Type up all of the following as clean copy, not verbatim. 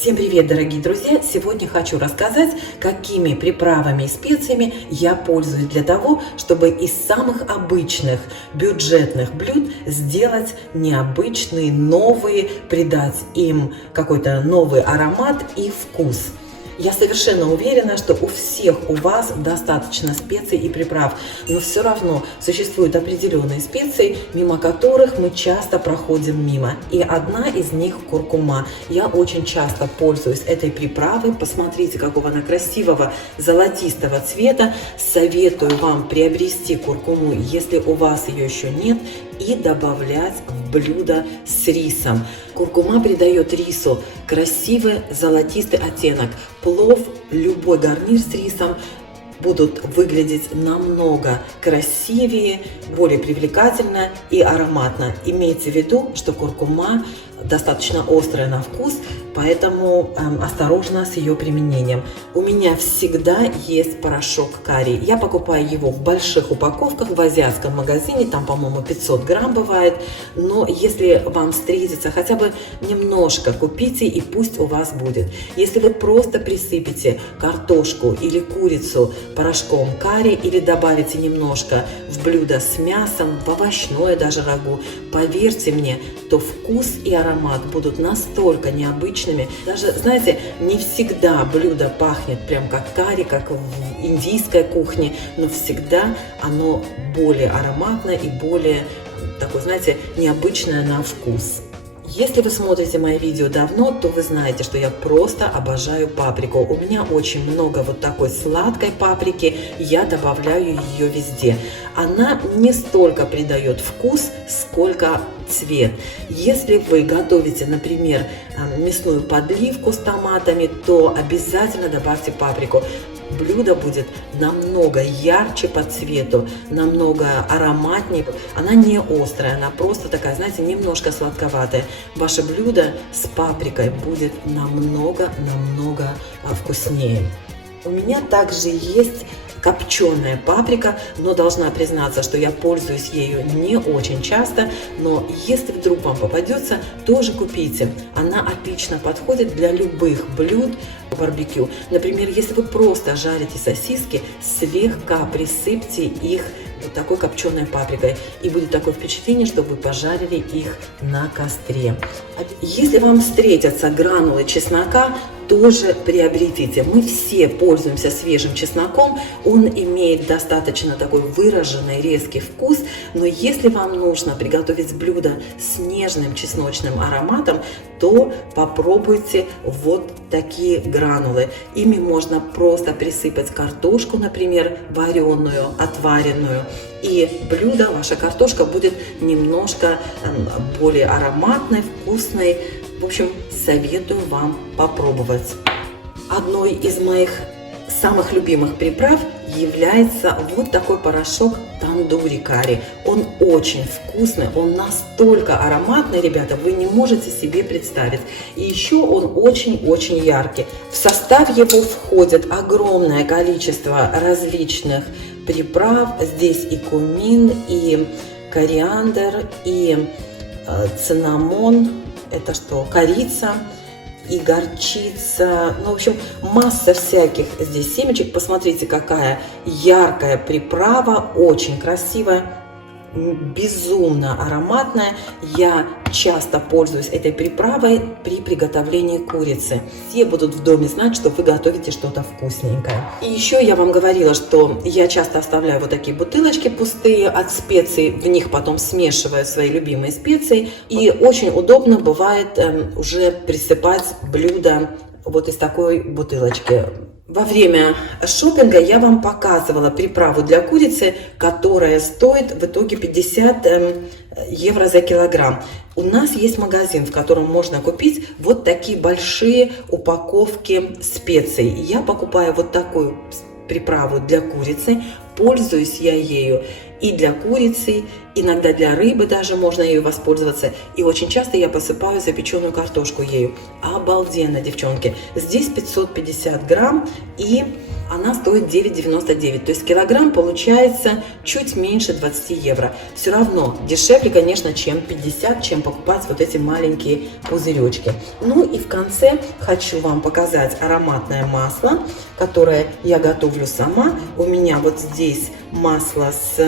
Всем привет, дорогие друзья! Сегодня хочу рассказать, какими приправами и специями я пользуюсь для того, чтобы из самых обычных бюджетных блюд сделать необычные, новые, придать им какой-то новый аромат и вкус. Я совершенно уверена, что у вас достаточно специй и приправ, но все равно существуют определенные специи, мимо которых мы часто проходим мимо. И одна из них – куркума. Я очень часто пользуюсь этой приправой. Посмотрите, какого она красивого золотистого цвета. Советую вам приобрести куркуму, если у вас ее еще нет, и добавлять в блюдо с рисом. Куркума придает рису красивый золотистый оттенок. Плов, любой гарнир с рисом будут выглядеть намного красивее, более привлекательно и ароматно. Имейте в виду, что куркума достаточно острая на вкус, поэтому осторожно с ее применением. У меня всегда есть порошок карри. Я покупаю его в больших упаковках в азиатском магазине, там, по-моему, 500 грамм бывает. Но если вам встретится, хотя бы немножко купите, и пусть у вас будет. Если вы просто присыпете картошку или курицу порошком карри или добавите немножко в блюдо с мясом, в овощное даже рагу, поверьте мне, то вкус и аромат будут настолько необычными. Даже, знаете, не всегда блюдо пахнет прям как карри, как в индийской кухне, но всегда оно более ароматное и более такое, знаете, необычное на вкус. Если вы смотрите мои видео давно, то вы знаете, что я просто обожаю паприку. У меня очень много вот такой сладкой паприки, я добавляю ее везде. Она не столько придает вкус, сколько цвет. Если вы готовите, например, мясную подливку с томатами, то обязательно добавьте паприку. Блюдо будет намного ярче по цвету, намного ароматнее. Она не острая, она просто такая, знаете, немножко сладковатая. Ваше блюдо с паприкой будет намного вкуснее. У меня также есть копченая паприка, но должна признаться, что я пользуюсь ею не очень часто, но если вдруг вам попадется, тоже купите. Она отлично подходит для любых блюд барбекю. Например, если вы просто жарите сосиски, слегка присыпьте их вот такой копченой паприкой, и будет такое впечатление, что вы пожарили их на костре. Если вам встретятся гранулы чеснока, тоже приобретите. Мы все пользуемся свежим чесноком, он имеет достаточно такой выраженный резкий вкус, но если вам нужно приготовить блюдо с нежным чесночным ароматом, то попробуйте вот такие гранулы. Ими можно просто присыпать картошку, например, вареную, отваренную, и блюдо, ваша картошка будет немножко более ароматной, вкусной. В общем, советую вам попробовать. Одной из моих самых любимых приправ является вот такой порошок тандури карри. Он очень вкусный, он настолько ароматный, ребята, вы не можете себе представить. И еще он очень-очень яркий. В состав его входит огромное количество различных приправ. Здесь и кумин, и кориандр, и цинамон. Это что? Корица и горчица. Ну, в общем, масса всяких здесь семечек. Посмотрите, какая яркая приправа, очень красивая, безумно ароматная. Я часто пользуюсь этой приправой при приготовлении курицы. Все будут в доме знать, что вы готовите что-то вкусненькое. И еще я вам говорила, что я часто оставляю вот такие бутылочки пустые от специй, в них потом смешиваю свои любимые специи. И очень удобно бывает уже присыпать блюдо вот из такой бутылочки. Во время шопинга я вам показывала приправу для курицы, которая стоит в итоге 50 евро за килограмм. У нас есть магазин, в котором можно купить вот такие большие упаковки специй. Я покупаю вот такую приправу для курицы, пользуюсь я ею и для курицы, иногда для рыбы даже можно ею воспользоваться. И очень часто я посыпаю запеченную картошку ею. Обалденно, девчонки. Здесь 550 грамм, и она стоит 9,99. То есть килограмм получается чуть меньше 20 евро. Все равно дешевле, конечно, чем 50, чем покупать вот эти маленькие пузыречки. Ну и в конце хочу вам показать ароматное масло, которое я готовлю сама. У меня вот здесь масло с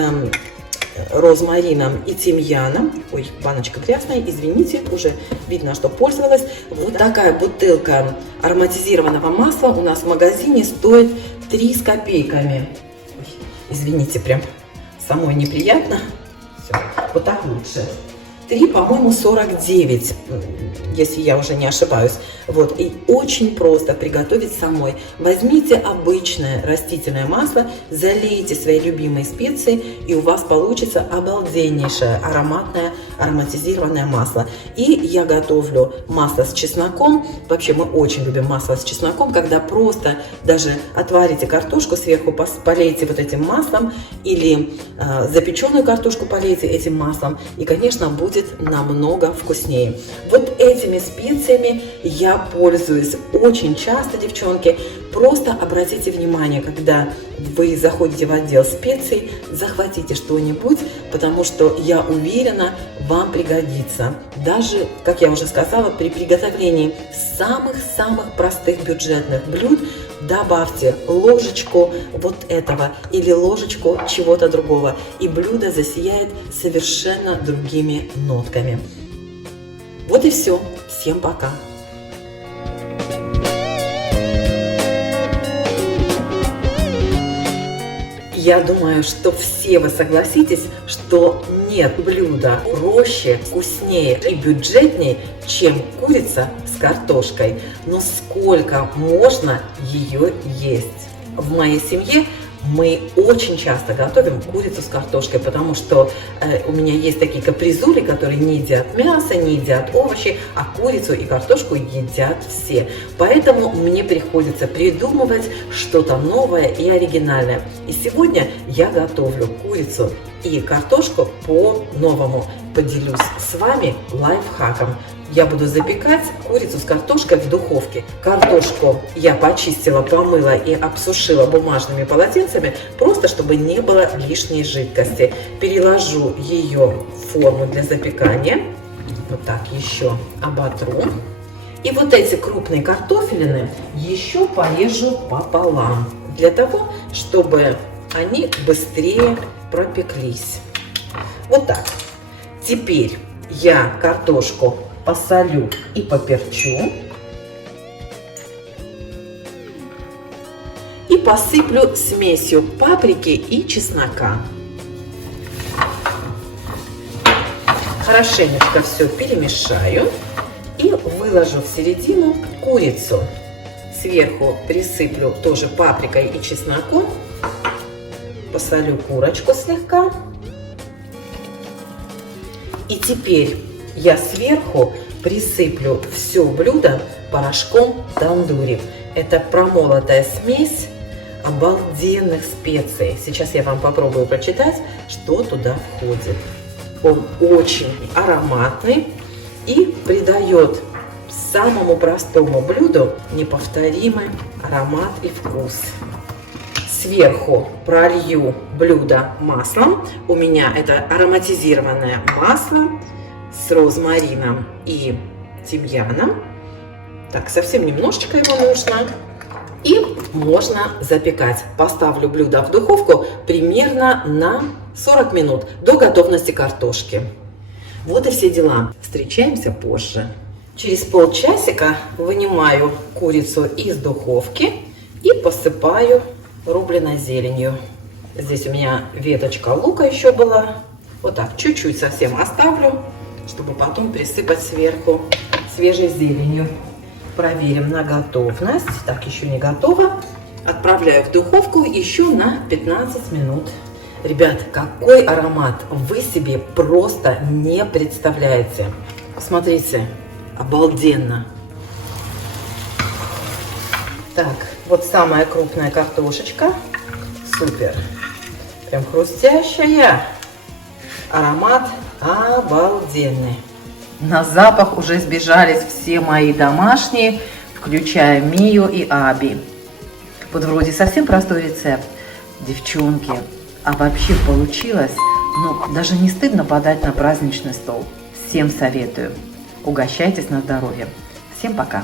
розмарином и тимьяном. Ой, баночка грязная, извините, уже видно, что пользовалась. Вот такая бутылка ароматизированного масла у нас в магазине стоит 3 с копейками. Ой, извините, прям самой неприятно. Все, вот так лучше. 3, по-моему, 49, если я уже не ошибаюсь. Вот, и очень просто приготовить самой. Возьмите обычное растительное масло, залейте свои любимые специи, и у вас получится обалденнейшее ароматное, ароматизированное масло. И я готовлю масло с чесноком. Вообще мы очень любим масло с чесноком, когда просто даже отварите картошку, сверху полейте вот этим маслом, или запеченную картошку полейте этим маслом, и, конечно, будет намного вкуснее. Вот этими специями я пользуюсь очень часто, девчонки. Просто обратите внимание, когда вы заходите в отдел специй, захватите что-нибудь, потому что я уверена, вам пригодится. Даже, как я уже сказала, при приготовлении самых-самых простых бюджетных блюд добавьте ложечку вот этого или ложечку чего-то другого, и блюдо засияет совершенно другими нотками. Вот и все. Всем пока! Я думаю, что все вы согласитесь, что нет блюда проще, вкуснее и бюджетнее, чем курица с картошкой. Но сколько можно ее есть? В моей семье мы очень часто готовим курицу с картошкой, потому что у меня есть такие капризули, которые не едят мясо, не едят овощи, а курицу и картошку едят все. Поэтому мне приходится придумывать что-то новое и оригинальное. И сегодня я готовлю курицу и картошку по-новому. Поделюсь с вами лайфхаком. Я буду запекать курицу с картошкой в духовке. Картошку я почистила, помыла и обсушила бумажными полотенцами, просто чтобы не было лишней жидкости. Переложу ее в форму для запекания. Вот так еще оботру. И вот эти крупные картофелины еще порежу пополам, для того, чтобы они быстрее пропеклись. Вот так. Теперь я картошку посолю и поперчу. И посыплю смесью паприки и чеснока. Хорошенечко все перемешаю и выложу в середину курицу. Сверху присыплю тоже паприкой и чесноком. Посолю курочку слегка. И теперь я сверху присыплю все блюдо порошком тандури. Это промолотая смесь обалденных специй. Сейчас я вам попробую прочитать, что туда входит. Он очень ароматный и придает самому простому блюду неповторимый аромат и вкус. Сверху пролью блюдо маслом. У меня это ароматизированное масло с розмарином и тимьяном. Так, совсем немножечко его нужно. И можно запекать. Поставлю блюдо в духовку примерно на 40 минут до готовности картошки. Вот и все дела. Встречаемся позже. Через полчасика вынимаю курицу из духовки и посыпаю рубленой зеленью. Здесь у меня веточка лука еще была. Вот так, чуть-чуть совсем оставлю, чтобы потом присыпать сверху свежей зеленью. Проверим на готовность. Так, еще не готово. Отправляю в духовку еще на 15 минут. Ребят, какой аромат вы себе просто не представляете. Смотрите, обалденно. Так, вот самая крупная картошечка. Супер. Прям хрустящая. Аромат обалденный. На запах уже сбежались все мои домашние, включая Мию и Аби. Вот вроде совсем простой рецепт, девчонки, а вообще получилось, ну, даже не стыдно подать на праздничный стол. Всем советую. Угощайтесь на здоровье. Всем пока!